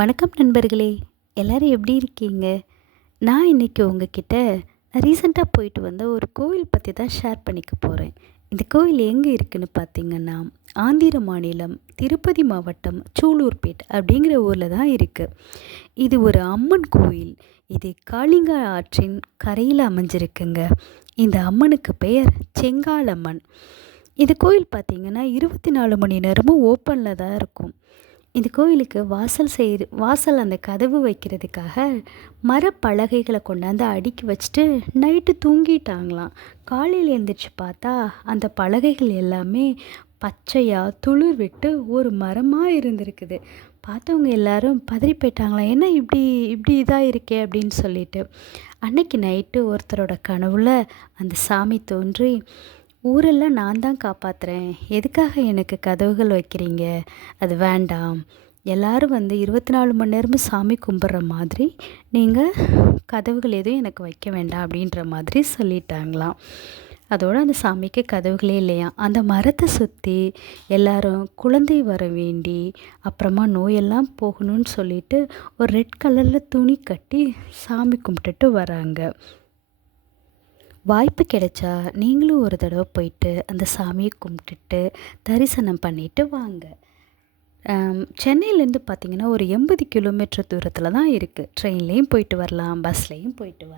வணக்கம் நண்பர்களே, எல்லாரும் எப்படி இருக்கீங்க? நான் இன்னைக்கு உங்ககிட்ட ரீசெண்டாக போயிட்டு வந்த ஒரு கோவில் பற்றி தான் ஷேர் பண்ணிக்க போகிறேன். இந்த கோவில் எங்கே இருக்குன்னு பார்த்தீங்கன்னா, ஆந்திர மாநிலம் திருப்பதி மாவட்டம் சூலூர்பேட் அப்படிங்கிற ஊரில் தான் இருக்குது. இது ஒரு அம்மன் கோயில். இது காளிங்கா ஆற்றின் கரையில் அமைஞ்சிருக்குங்க. இந்த அம்மனுக்கு பெயர் செங்காலம்மன். இந்த கோயில் பார்த்தீங்கன்னா 24 மணி நேரமும் ஓப்பனில் தான் இருக்கும். இந்த கோயிலுக்கு வாசல் அந்த கதவு வைக்கிறதுக்காக மரப்பலகைகளை கொண்டாந்து அடுக்கி வச்சுட்டு நைட்டு தூங்கிட்டாங்களாம். காலையில் எழுந்திரிச்சு பார்த்தா அந்த பலகைகள் எல்லாமே பச்சையாக துளிர் விட்டு ஒரு மரமாக இருந்திருக்குது. பார்த்தவங்க எல்லாரும் பதறி போயிட்டாங்களாம், என்ன இப்படி இப்படி இதாக இருக்கே அப்படின்னு சொல்லிட்டு. அன்னைக்கு நைட்டு ஒருத்தரோட கனவுல அந்த சாமி தோன்றி, ஊரெல்லாம் நான் தான் காப்பாற்றுறேன், எதுக்காக எனக்கு கதவுகள் வைக்கிறீங்க, அது வேண்டாம், எல்லாரும் 24 மணி நேரமும் சாமி கும்பிட்ற மாதிரி நீங்கள் கதவுகள் எதுவும் எனக்கு வைக்க வேண்டாம் அப்படின்ற மாதிரி சொல்லிட்டாங்களாம். அதோடு அந்த சாமிக்கு கதவுகளே இல்லையாம். அந்த மரத்தை சுற்றி எல்லாரும் குழந்தை வர வேண்டி, அப்புறமா நோயெல்லாம் போகணும்னு சொல்லிட்டு ஒரு ரெட் கலரில் துணி கட்டி சாமி கும்பிட்டுட்டு வராங்க. வாய்ப்பு கிடைச்சா நீங்களும் ஒரு தடவை போயிட்டு அந்த சாமியை கும்பிட்டுட்டு தரிசனம் பண்ணிட்டு வாங்க. சென்னையிலேருந்து பார்த்திங்கன்னா ஒரு 80 கிலோமீட்டர் தூரத்தில் தான் இருக்குது. ட்ரெயின்லேயும் போயிட்டு வரலாம், பஸ்லேயும் போயிட்டு வரலாம்.